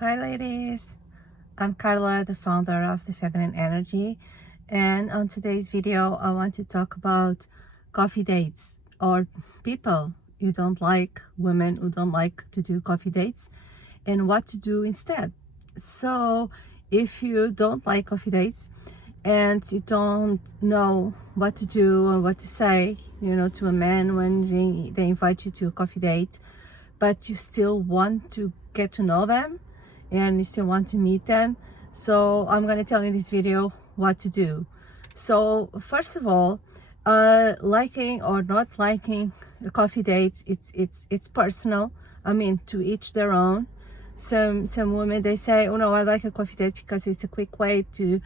Hi ladies, I'm Carla, the founder of The Feminine Energy, and on today's video I want to talk about coffee dates or people you don't like, women who don't like to do coffee dates, and what to do instead. So if you don't like coffee dates and you don't know what to do or what to say, to a man when they invite you to a coffee date, but you still want to get to know them and you still want to meet them, so I'm going to tell you in this video what to do. So first of all, liking or not liking coffee dates, it's personal. I mean, to each their own. Some women, they say, oh no, I like a coffee date because it's a quick way to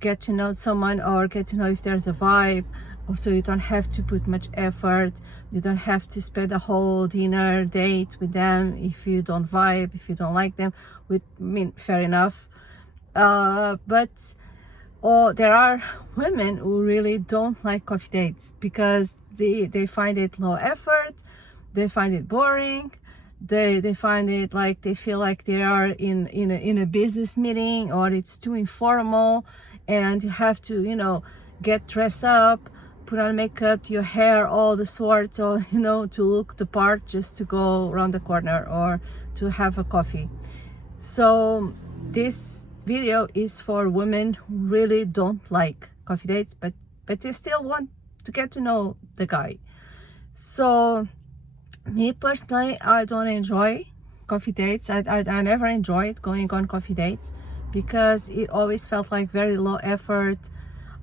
get to know someone or get to know if there's a vibe. So you don't have to put much effort, you don't have to spend a whole dinner date with them if you don't vibe, if you don't like them. Fair enough. But there are women who really don't like coffee dates because they find it low effort, they find it boring, they find it like they feel like they are in a business meeting, or it's too informal and you have to get dressed up, put on makeup, your hair, all the sorts, or to look the part just to go around the corner or to have a coffee. So this video is for women who really don't like coffee dates, but they still want to get to know the guy. So me personally, I don't enjoy coffee dates. I never enjoyed going on coffee dates because it always felt like very low effort.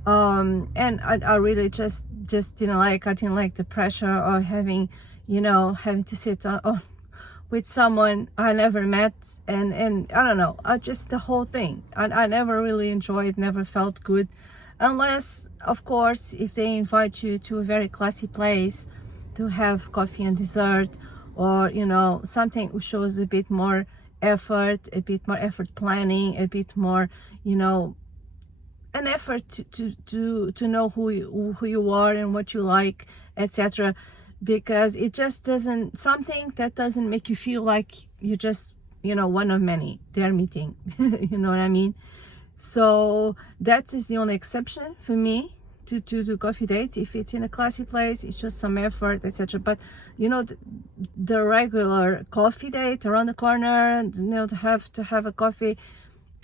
And I really just didn't like, I didn't like the pressure of having to sit with someone I never met, and I don't know, just the whole thing. I never really enjoyed, never felt good, unless of course if they invite you to a very classy place to have coffee and dessert, or something which shows a bit more effort, planning, a bit more an effort to know who you are and what you like, etc. Because it just doesn't, something that doesn't make you feel like you're just one of many they're meeting. You know what I mean? So that is the only exception for me to coffee dates. If it's in a classy place, it's just some effort, etc. But the regular coffee date around the corner, to have a coffee,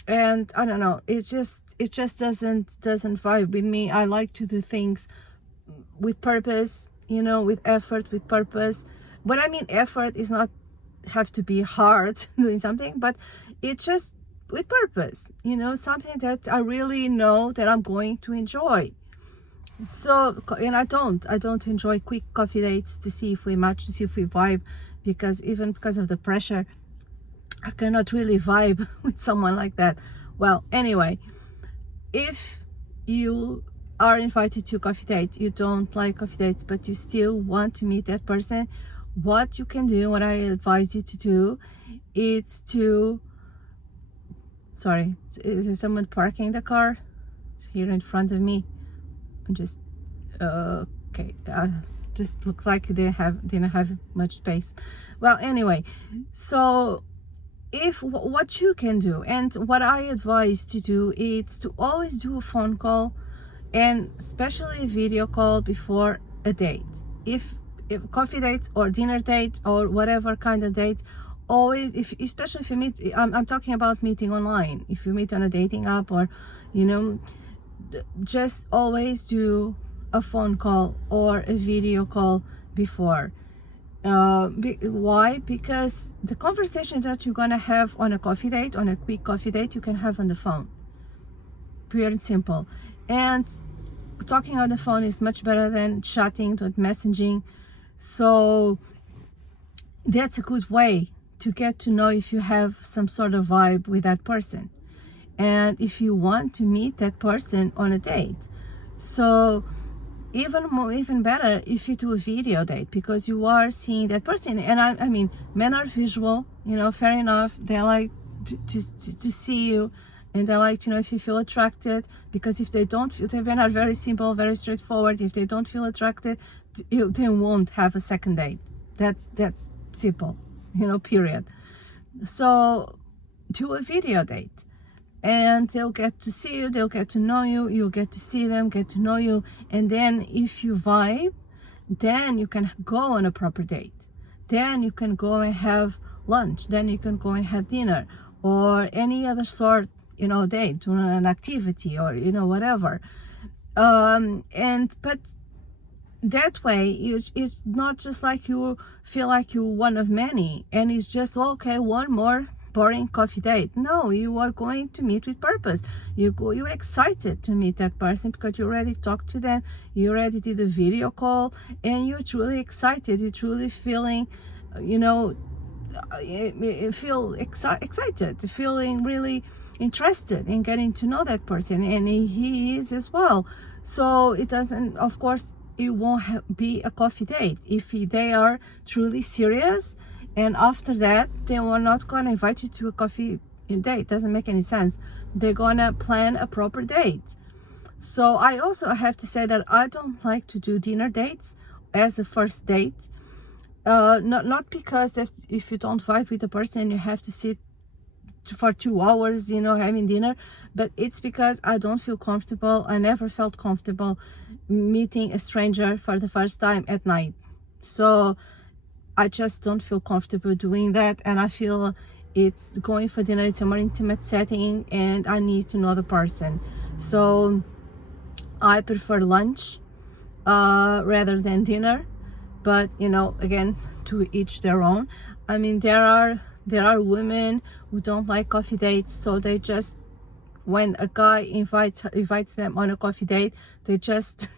and I don't know, it just doesn't vibe with me. I like to do things with purpose, with effort, with purpose. But I mean, effort is not have to be hard doing something, but it's just with purpose, something that I really know that I'm going to enjoy. So, and I don't enjoy quick coffee dates to see if we match, to see if we vibe, because even because of the pressure, I cannot really vibe with someone like that. Well, anyway, if you are invited to a coffee date, you don't like coffee dates, but you still want to meet that person, what you can do, what I advise you to do, is to, sorry, is there someone parking the car here in front of me? I'm just okay, just looks like they didn't have much space. Well, anyway, so if what you can do, and what I advise to do, is to always do a phone call, and especially a video call before a date. If coffee date or dinner date or whatever kind of date, always, especially if you meet, I'm talking about meeting online, if you meet on a dating app, or just always do a phone call or a video call before. Why? Because the conversation that you're gonna have on a coffee date, on a quick coffee date, you can have on the phone. Pure and simple. And talking on the phone is much better than chatting, or messaging. So that's a good way to get to know if you have some sort of vibe with that person, and if you want to meet that person on a date. So even better if you do a video date, because you are seeing that person. And I mean, men are visual, fair enough. They like to see you, and they like to know if you feel attracted, because if they don't feel, men are very simple, very straightforward. If they don't feel attracted, they won't have a second date. That's simple, period. So do a video date, and they'll get to see you, they'll get to know you, you'll get to see them, get to know you, and then if you vibe, then you can go on a proper date. Then you can go and have lunch, then you can go and have dinner, or any other sort, date, an activity, or whatever. But that way it's not just like you feel like you're one of many, and it's just okay, one more boring coffee date. No, you are going to meet with purpose. You're excited to meet that person because you already talked to them, you already did a video call, and you're truly excited, you're truly feeling, excited, feeling really interested in getting to know that person, and he is as well. So it doesn't, of course, it won't be a coffee date if they are truly serious, and after that they are not going to invite you to a coffee date. It doesn't make any sense. They're gonna plan a proper date. So I also have to say that I don't like to do dinner dates as a first date. Not because if you don't vibe with the person you have to sit for 2 hours having dinner, but it's because I don't feel comfortable. I never felt comfortable meeting a stranger for the first time at night. So I just don't feel comfortable doing that, and I feel it's going for dinner, it's a more intimate setting, and I need to know the person. So I prefer lunch rather than dinner. But again, to each their own. I mean, there are women who don't like coffee dates, so they just, when a guy invites them on a coffee date, they just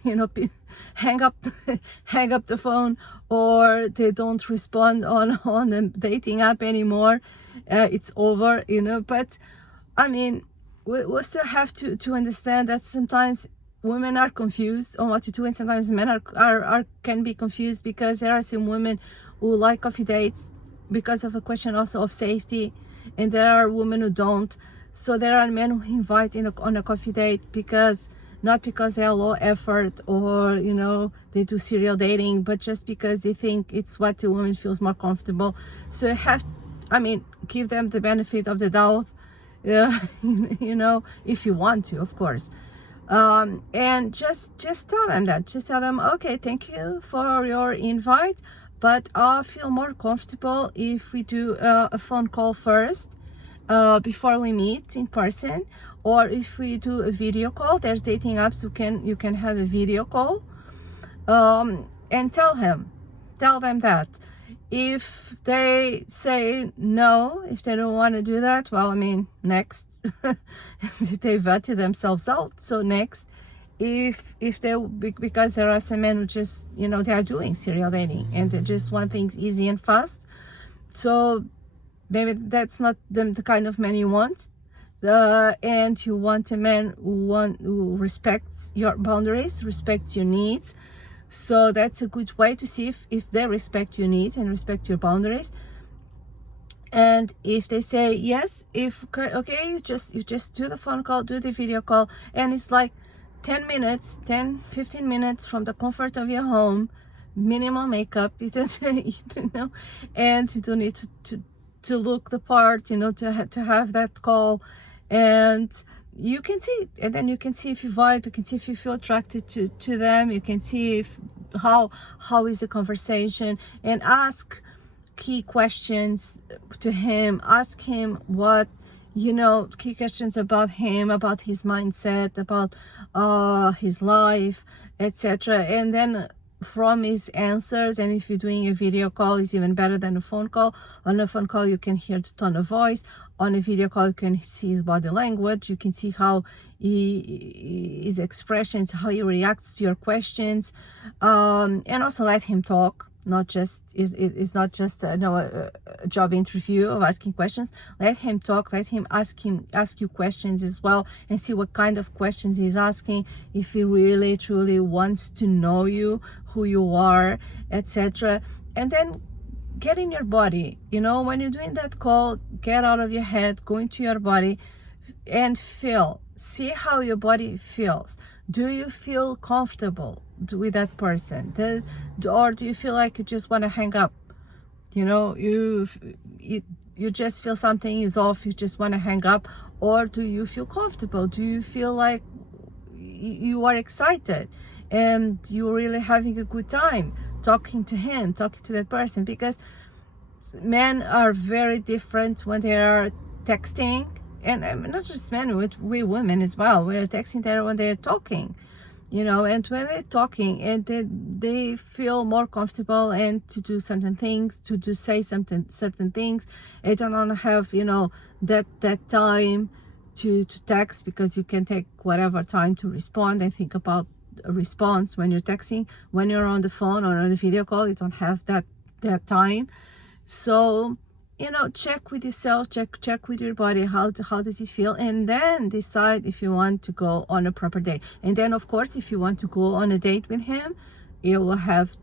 hang up the phone, or they don't respond on the dating app anymore. It's over, but I mean, we still have to understand that sometimes women are confused on what to do, and sometimes men can be confused, because there are some women who like coffee dates because of a question also of safety, and there are women who don't. So there are men who invite on a coffee date not because they are low effort, or they do serial dating, but just because they think it's what the woman feels more comfortable. So give them the benefit of the doubt, if you want to, of course. And just tell them that. Just tell them, okay, thank you for your invite, but I feel more comfortable if we do a phone call first before we meet in person, or if we do a video call. There's dating apps you can have a video call, and tell them that. If they say no, if they don't want to do that, well, next. They vetted themselves out, so next. If they, because there are some men who just they are doing serial dating and they just want things easy and fast, so maybe that's not the kind of man you want, and you want a man who respects your boundaries, respects your needs. So that's a good way to see if they respect your needs and respect your boundaries. And if they say yes, okay, you just do the phone call, do the video call, and it's like 10-15 minutes from the comfort of your home, minimal makeup, and you don't need to look the part, to have that call, and you can see, and then you can see if you vibe, you can see if you feel attracted to them, you can see how is the conversation, and ask key questions to him. Ask him what key questions about him, about his mindset, about his life, etc. And then from his answers, and if you're doing a video call, it's even better than a phone call. On a phone call you can hear the tone of voice. On a video call you can see his body language, you can see how his expressions, how he reacts to your questions, and also let him talk. Not just it's not just a job interview of asking questions. Let him talk, let him ask you questions as well, and see what kind of questions he's asking, if he really truly wants to know you, who you are, etc. And then get in your body. When you're doing that call, get out of your head, go into your body and see how your body feels. Do you feel comfortable with that person, or do you feel like you just want to hang up? you just feel something is off, you just want to hang up, or do you feel comfortable? Do you feel like you are excited and you're really having a good time talking to him, talking to that person? Because men are very different when they are texting, and not just men, we women as well. We're texting there when they're talking, you know, and when they're talking and they feel more comfortable and to do certain things, to say certain things. They don't want to have, you know, that time to text, because you can take whatever time to respond and think about a response when you're texting. When you're on the phone or on a video call, you don't have that time. So, you know, check with yourself, check with your body, how does it feel, and then decide if you want to go on a proper date. And then, of course, if you want to go on a date with him, you will have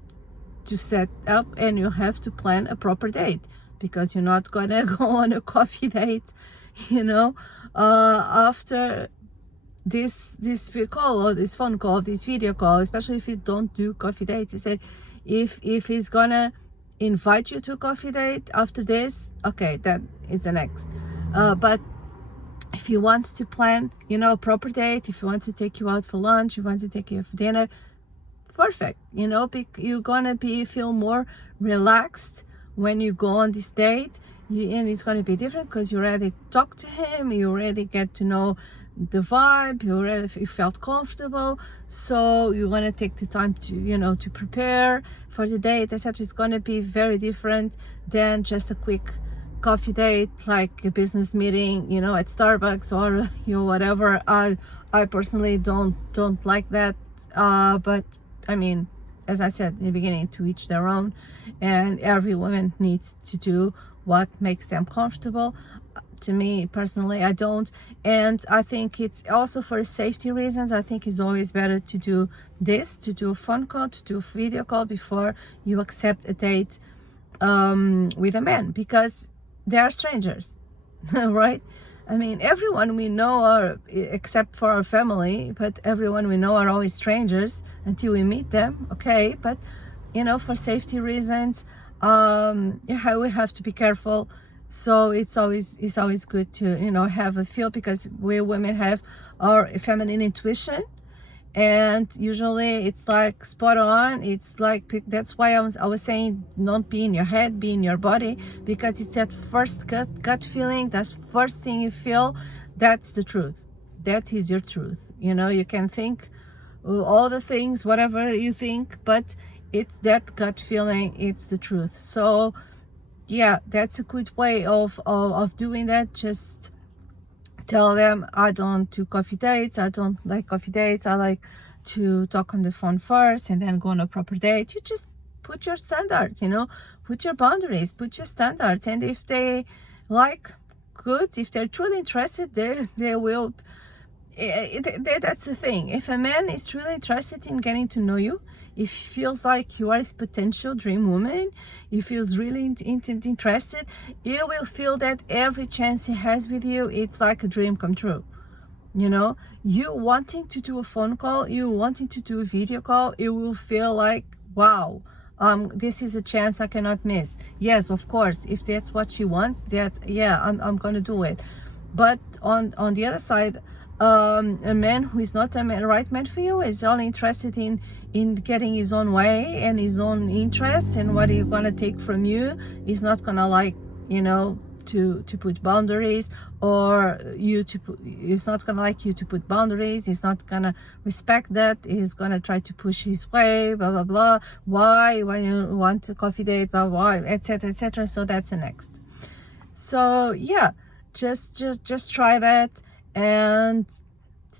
to set up and you have to plan a proper date, because you're not gonna go on a coffee date, you know, after this call or this phone call, this video call, especially if you don't do coffee dates. He said if he's gonna invite you to a coffee date after this, okay, then it's the next. But if he wants to plan, you know, a proper date, if he wants to take you out for lunch, if he wants to take you for dinner, perfect. You know, you're gonna feel more relaxed when you go on this date, and it's gonna be different because you already talked to him, you already get to know the vibe, you felt comfortable, so you're gonna take the time to, you know, to prepare for the date, etc. It's gonna be very different than just a quick coffee date, like a business meeting, you know, at Starbucks or, you know, whatever. I personally don't like that, but I mean, as I said in the beginning, to each their own, and every woman needs to do what makes them comfortable. To me personally, I don't, and I think it's also for safety reasons. I think it's always better to do a phone call, to do a video call before you accept a date with a man, because they are strangers, right? I mean, everyone we know are, except for our family, but everyone we know are always strangers until we meet them, okay? But, you know, for safety reasons, yeah, we have to be careful. So it's always good to, you know, have a feel, because we women have our feminine intuition, and usually it's like spot on. It's like, that's why I was saying, don't be in your head, be in your body, because it's that first gut feeling, that first thing you feel, that's the truth. That is your truth. You know, you can think all the things, whatever you think, but it's that gut feeling, it's the truth. So yeah, that's a good way of doing that. Just tell them, I don't do coffee dates, I don't like coffee dates, I like to talk on the phone first and then go on a proper date. You just put your standards, you know, put your boundaries, put your standards, and if they like, good. If they're truly interested, they will. That's the thing. If a man is truly interested in getting to know you, if he feels like you are his potential dream woman, he feels really interested, you will feel that every chance he has with you, it's like a dream come true. You know, you wanting to do a phone call, you wanting to do a video call, you will feel like, wow, this is a chance I cannot miss. Yes, of course, if that's what she wants, I'm gonna do it. But on the other side, a man who is not the right man for you is only interested in getting his own way and his own interests and what he's gonna take from you. He's not gonna like, you know, to put boundaries, or he's not gonna like you to put boundaries. He's not gonna respect that. He's gonna try to push his way, blah blah blah. Why you want a coffee date, blah why, etc etc. So that's the next. So yeah, just try that and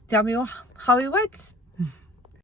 tell me how it went.